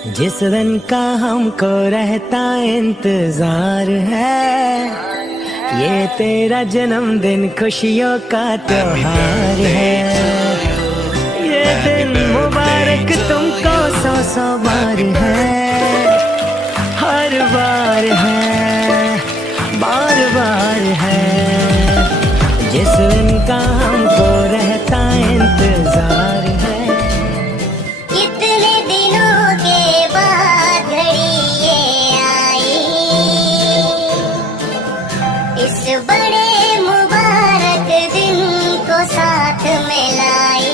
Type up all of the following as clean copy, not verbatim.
जिस दिन का हमको रहता इंतजार है, ये तेरा जन्मदिन खुशियों का त्योहार है। ये दिन मुबारक तुमको सौ सौ बार है, हर बार है, बार बार है। जिस दिन का हमको रहता इंतजार है। कितने दिनों के बाद घड़ी ये आई, इस बड़े मुबारक दिन को साथ में लाई।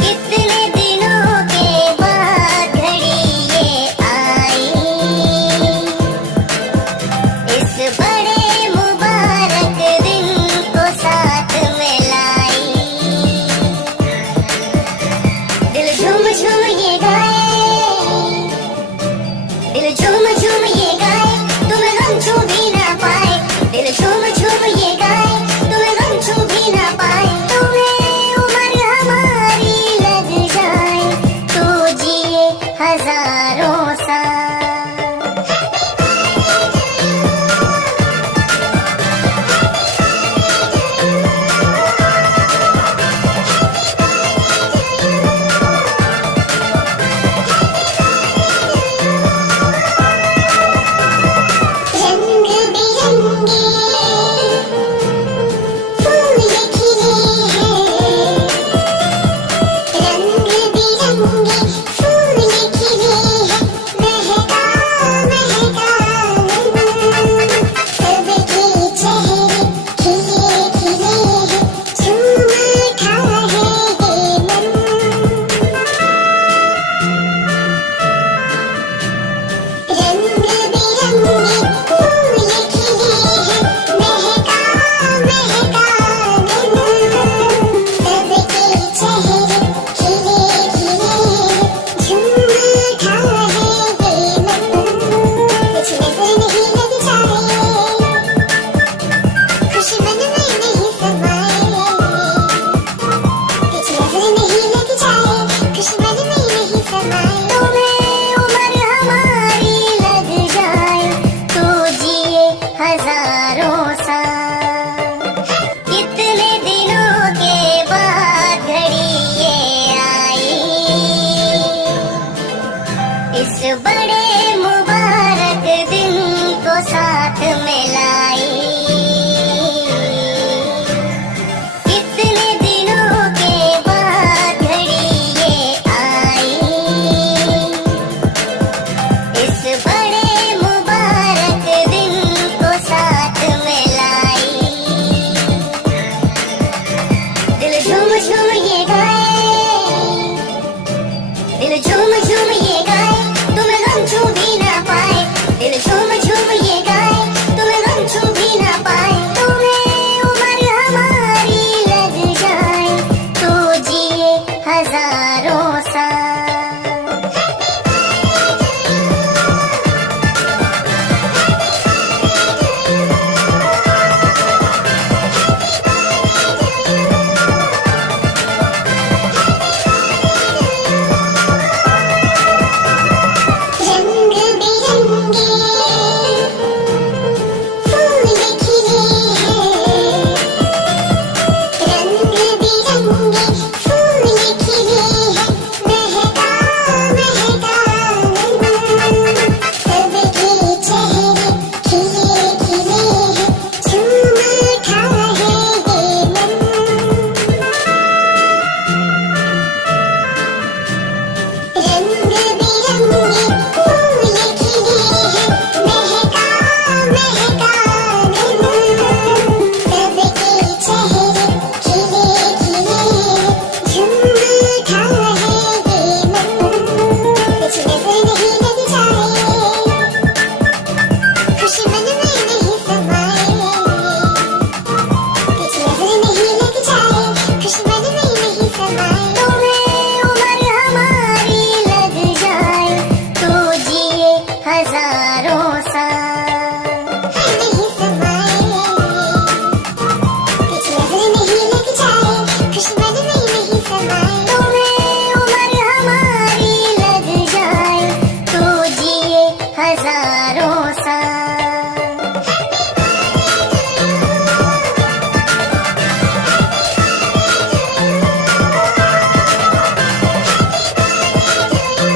कितने दिनों के बाद घड़ी ये आई, इस बड़े मुबारक दिन को साथ में लाई। दिल झूम झूम ये गाए, दिल झूम झूम ये गाए, तुम्हें गम छू भी ना पाए। दिल झूम झूम ये गाए, तुम्हें गम छू भी ना पाए। तुम्हें उम्र हमारी लग जाए, तो जिए हजारों साल। रंग बिरंगे फूल खिले हैं, रंग बिरंगे फूल खिले हैं। महका महका सबके चेहरे खिले खिले हैं, झूम उठा है ये मन। रंग बिरंगे फूल खिले हैं, महका महका सबके चेहरे खिले खिले हैं, झूम उठा है ये मन। कुछ नजर नहीं लग जाए, खुशी मन में नहीं समाए। कुछ नजर नहीं लग जाए, खुशी मन में नहीं समाए। तुम्हें उम्र हमारी लग जाए, तो जिए हजारों साल। कितने दिनों के बाद घड़ी ये आई, इस बड़े मुबारक दिन को साथ में लाई। कितने दिनों के बाद घड़ी ये आई, इस बड़े मुबारक दिन को साथ में लाई। दिल झूम झूम ये गाए, दिल झूम झूम ये गाए, तुम्हें गम छू भी ना पाए। दिल झूम झूम ये गाए, तुम्हें गम छू भी ना पाए। तुम्हें उम्र हमारी लग जाए, तो जिए हजारों साल। रंग बिरंगे फूल खिले हैं, रंग बिरंगे फूल खिले हैं। महका हजारों